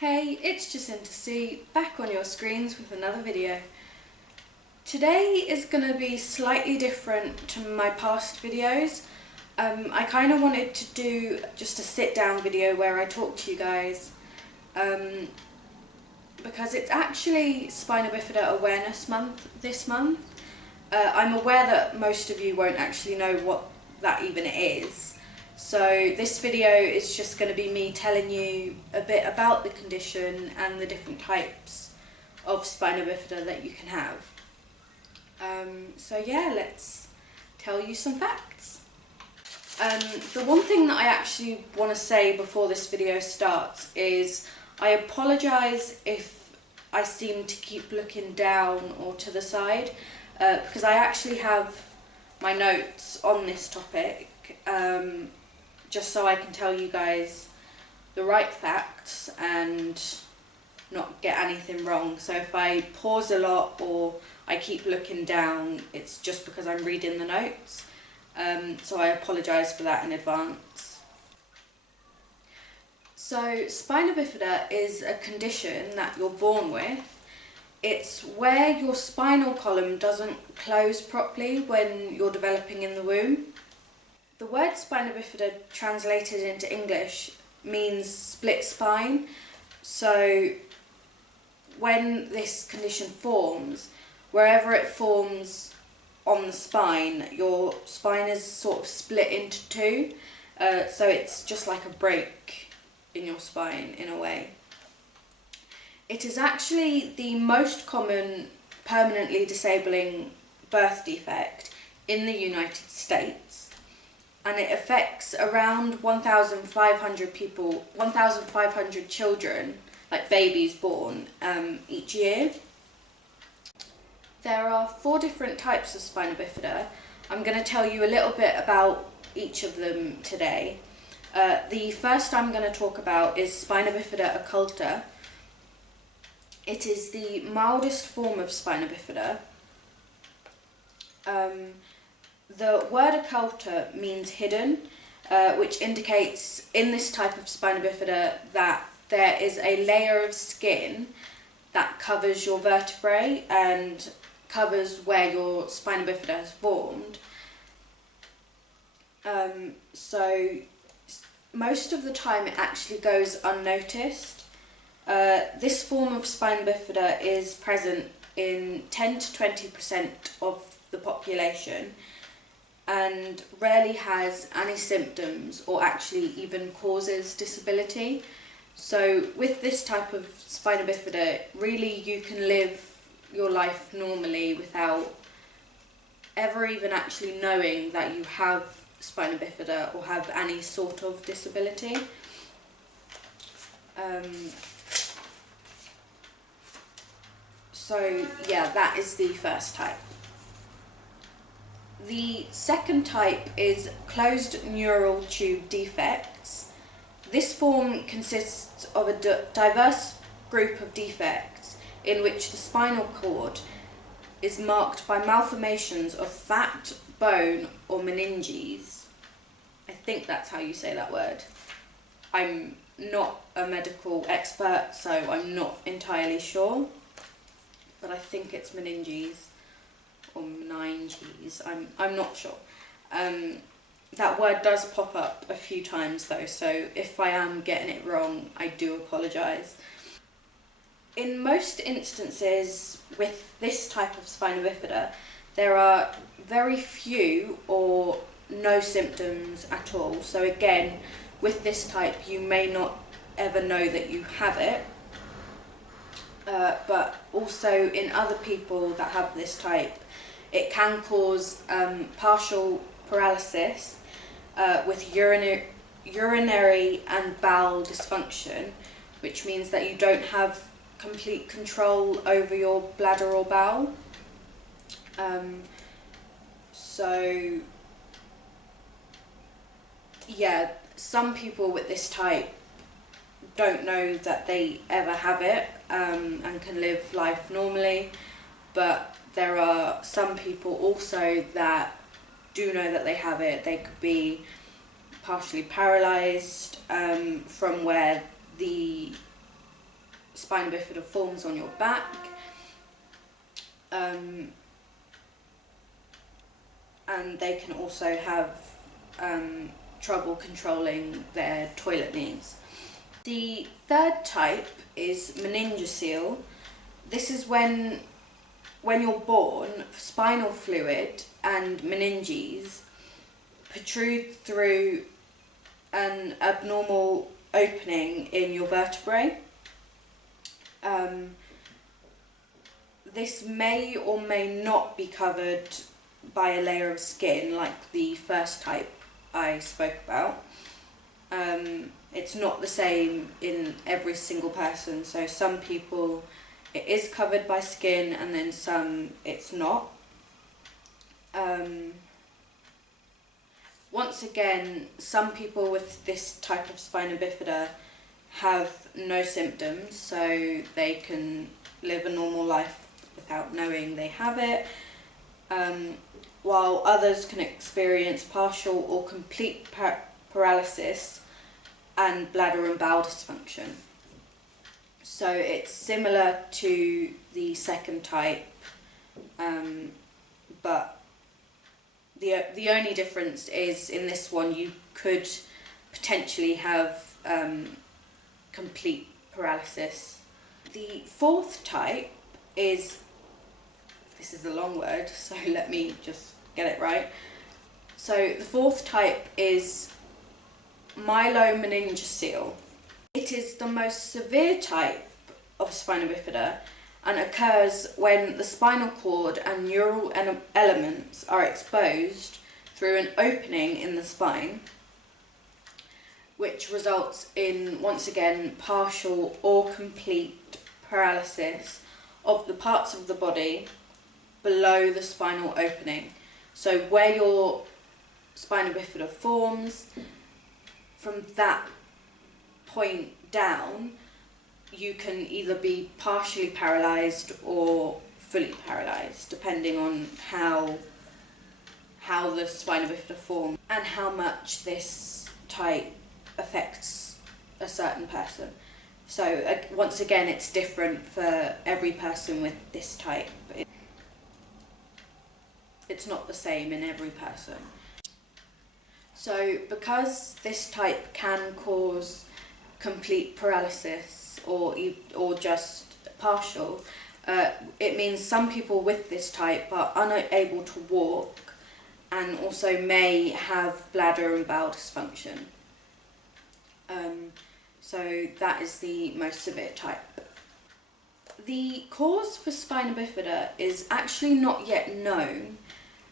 Hey, it's Jacinta C, back on your screens with another video. Today is going to be slightly different to my past videos. I kind of wanted to do just a sit down video where I talk to you guys because it's actually Spina Bifida Awareness Month this month. I'm aware that most of you won't actually know what that even is. So this video is just going to be me telling you a bit about the condition and the different types of spina bifida that you can have. So yeah, let's tell you some facts. The one thing that I actually want to say before this video starts is I apologise if I seem to keep looking down or to the side, because I actually have my notes on this topic, just so I can tell you guys the right facts and not get anything wrong. So if I pause a lot or I keep looking down, it's just because I'm reading the notes. So I apologise for that in advance. So spina bifida is a condition that you're born with. It's where your spinal column doesn't close properly when you're developing in the womb. The word spina bifida translated into English means split spine. So when this condition forms, wherever it forms on the spine, your spine is sort of split into two. So it's just like a break in your spine in a way. It is actually the most common permanently disabling birth defect in the United States. And it affects around 1,500 people, 1,500 children, like babies born, each year. There are 4 different types of spina bifida. I'm going to tell you a little bit about each of them today. The first I'm going to talk about is spina bifida occulta. It is the mildest form of spina bifida. The word occulta means hidden, which indicates in this type of spina bifida that there is a layer of skin that covers your vertebrae and covers where your spina bifida has formed. So most of the time it actually goes unnoticed. This form of spina bifida is present in 10 to 20% of the population and rarely has any symptoms or actually even causes disability. So with this type of spina bifida, really you can live your life normally without ever even actually knowing that you have spina bifida or have any sort of disability. So yeah, that is the first type. The second type is closed neural tube defects. This form consists of a diverse group of defects in which the spinal cord is marked by malformations of fat, bone or meninges. I think that's how you say that word. I'm not a medical expert, so I'm not entirely sure, but I think it's meninges or meninges. I'm not sure. That word does pop up a few times though, so if I am getting it wrong, I do apologise. In most instances with this type of spina bifida, there are very few or no symptoms at all. So again, with this type, you may not ever know that you have it. But also in other people that have this type, it can cause partial paralysis with urinary and bowel dysfunction, which means that you don't have complete control over your bladder or bowel. So yeah, some people with this type don't know that they ever have it and can live life normally, but there are some people also that do know that they have it. They could be partially paralysed from where the spina bifida forms on your back. And they can also have trouble controlling their toilet needs. The third type is meningocele. This is when you're born, spinal fluid and meninges protrude through an abnormal opening in your vertebrae. This may or may not be covered by a layer of skin like the first type I spoke about. It's not the same in every single person, so some people it is covered by skin and then some it's not. Once again, some people with this type of spina bifida have no symptoms, so they can live a normal life without knowing they have it, while others can experience partial or complete paralysis and bladder and bowel dysfunction. So it's similar to the second type, but the only difference is in this one you could potentially have complete paralysis. The fourth type is, this is a long word, so let me just get it right. So the fourth type is myelomeningocele. It is the most severe type of spina bifida and occurs when the spinal cord and neural elements are exposed through an opening in the spine, which results in, once again, partial or complete paralysis of the parts of the body below the spinal opening. So where your spina bifida forms, from that point down, you can either be partially paralysed or fully paralysed, depending on how the spina bifida forms and how much this type affects a certain person. So once again, it's different for every person with this type. It's not the same in every person. So because this type can cause complete paralysis or just partial, it means some people with this type are unable to walk and also may have bladder and bowel dysfunction. So that is the most severe type. The cause for spina bifida is actually not yet known.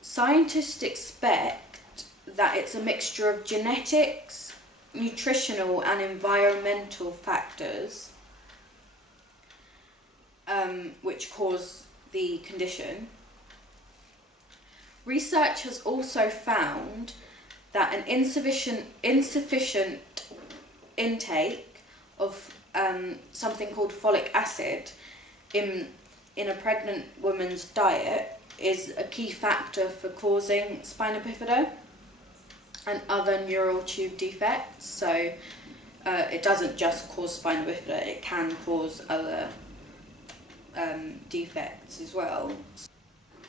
Scientists expect that it's a mixture of genetics, nutritional and environmental factors which cause the condition. Research has also found that an insufficient intake of something called folic acid in a pregnant woman's diet is a key factor for causing spina bifida and other neural tube defects. So it doesn't just cause spina bifida, it can cause other defects as well.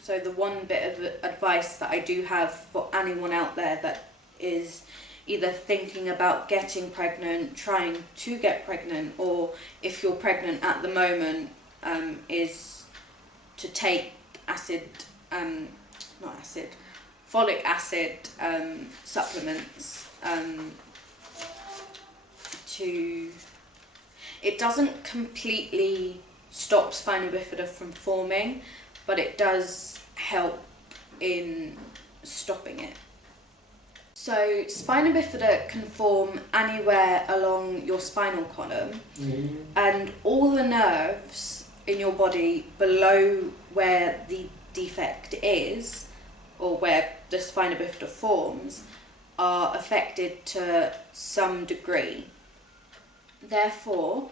So the one bit of advice that I do have for anyone out there that is either thinking about getting pregnant, trying to get pregnant, or if you're pregnant at the moment, is to take folic acid supplements. It doesn't completely stop spina bifida from forming, but it does help in stopping it. So spina bifida can form anywhere along your spinal column, and all the nerves in your body below where the defect is, or where the spina bifida forms, are affected to some degree. Therefore,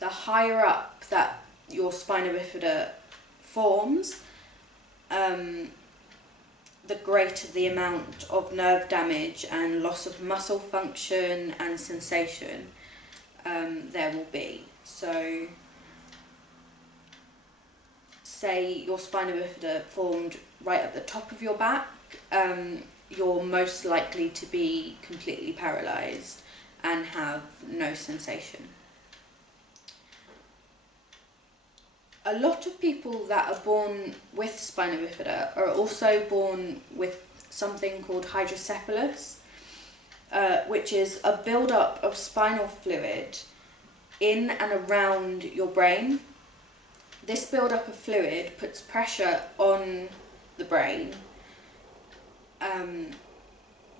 the higher up that your spina bifida forms, the greater the amount of nerve damage and loss of muscle function and sensation there will be. So say your spina bifida formed right at the top of your back, you're most likely to be completely paralysed and have no sensation. A lot of people that are born with spina bifida are also born with something called hydrocephalus, which is a build-up of spinal fluid in and around your brain. This build-up of fluid puts pressure on the brain,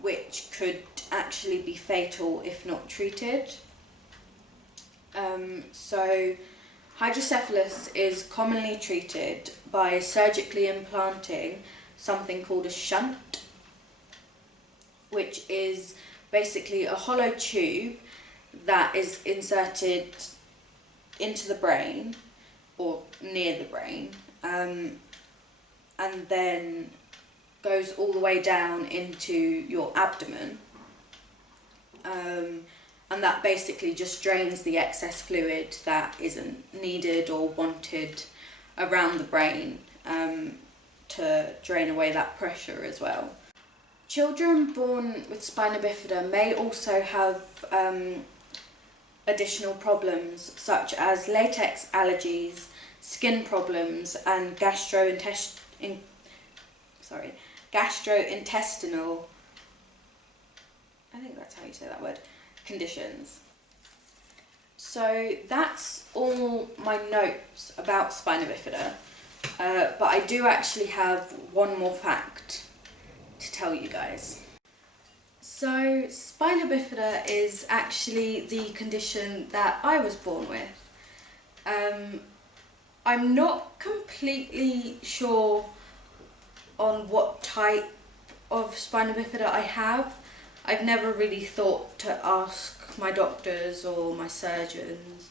which could actually be fatal if not treated. So hydrocephalus is commonly treated by surgically implanting something called a shunt, which is basically a hollow tube that is inserted into the brain or near the brain, and then goes all the way down into your abdomen, and that basically just drains the excess fluid that isn't needed or wanted around the brain, to drain away that pressure as well. Children born with spina bifida may also have additional problems such as latex allergies, skin problems, and gastrointestinal, I think that's how you say that word, conditions. So that's all my notes about spina bifida, but I do actually have one more fact to tell you guys. So spina bifida is actually the condition that I was born with. I'm not completely sure on what type of spina bifida I have. I've never really thought to ask my doctors or my surgeons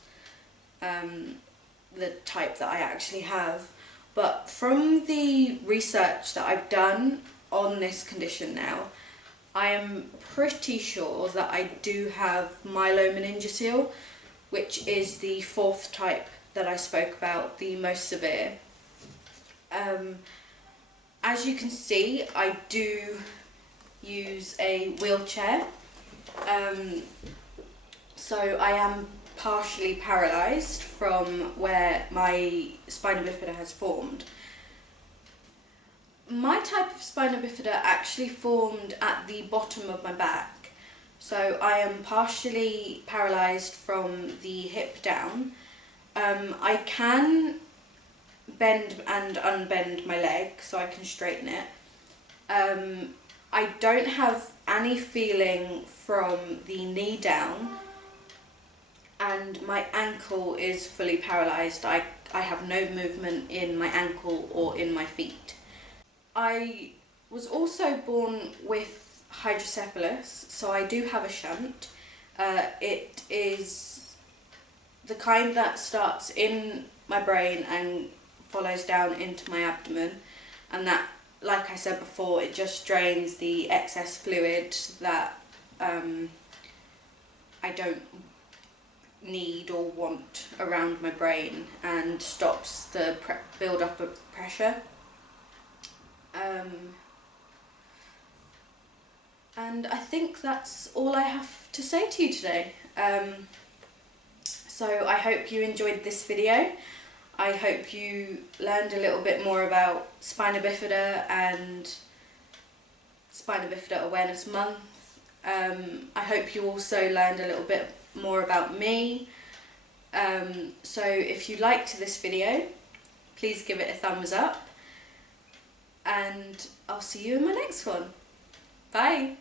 the type that I actually have, but from the research that I've done on this condition now, I am pretty sure that I do have myelomeningocele, which is the 4th type that I spoke about, the most severe. As you can see, I do use a wheelchair, so I am partially paralysed from where my spina bifida has formed. My type of spina bifida actually formed at the bottom of my back, so I am partially paralysed from the hip down. I can bend and unbend my leg so I can straighten it. I don't have any feeling from the knee down, and my ankle is fully paralysed. I have no movement in my ankle or in my feet. I was also born with hydrocephalus, so I do have a shunt. It is the kind that starts in my brain and follows down into my abdomen, and that, like I said before, it just drains the excess fluid that I don't need or want around my brain and stops the build-up of pressure. And I think that's all I have to say to you today. So I hope you enjoyed this video. I hope you learned a little bit more about Spina Bifida and Spina Bifida Awareness Month. I hope you also learned a little bit more about me. So if you liked this video, please give it a thumbs up, and I'll see you in my next one. Bye!